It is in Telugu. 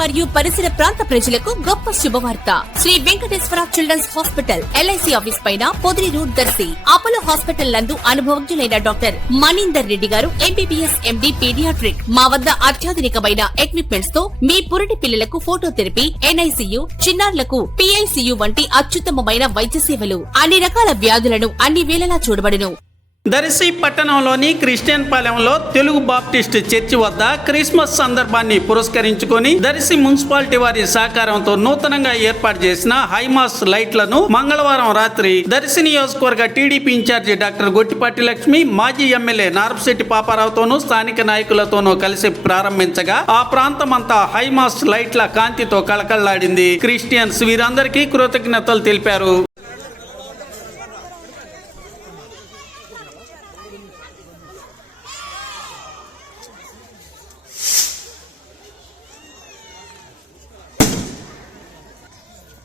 మరియు పరిసర ప్రాంత ప్రజలకు గొప్ప శుభవార్త. Shri Venkateswara children's hospital LIC office పైన Podili road Darsi. Apollo hospital నందు అనుభవజ్ఞులైన డాక్టర్ మణీందర్ రెడ్డి గారు ఎంబీబీఎస్ ఎండి పీడియాట్రిక్. మా వద్ద అత్యాధునికమైన ఎక్విప్మెంట్స్తో మీ పురిటి పిల్లలకు ఫోటోథెరపీ ఎన్ఐసియు చిన్నారులకు పిఐసియు వంటి అత్యుత్తమమైన వైద్య సేవలు. అన్ని రకాల వ్యాధులను అన్ని వేళలా చూడబడును. దర్శి పట్టణంలోని క్రిస్టియన్ పాలెంలో తెలుగు బాప్టిస్ట్ చర్చి వద్ద క్రిస్మస్ సందర్భాన్ని పురస్కరించుకొని దర్శి మున్సిపాలిటీ వారి సహకారంతో నూతనంగా ఏర్పాటు చేసిన హైమాస్ లైట్లను మంగళవారం రాత్రి దర్శి నియోజకవర్గ TDP incharge doctor Gottipati Lakshmi మాజీ ఎమ్మెల్యే నారపశెట్టి పాపారావుతోనూ స్థానిక నాయకులతోనూ కలిసి ప్రారంభించగా ఆ ప్రాంతమంతా హైమాస్ లైట్ల కాంతితో కళకళలాడింది. క్రిస్టియన్స్ వీరందరికీ కృతజ్ఞతలు తెలిపారు.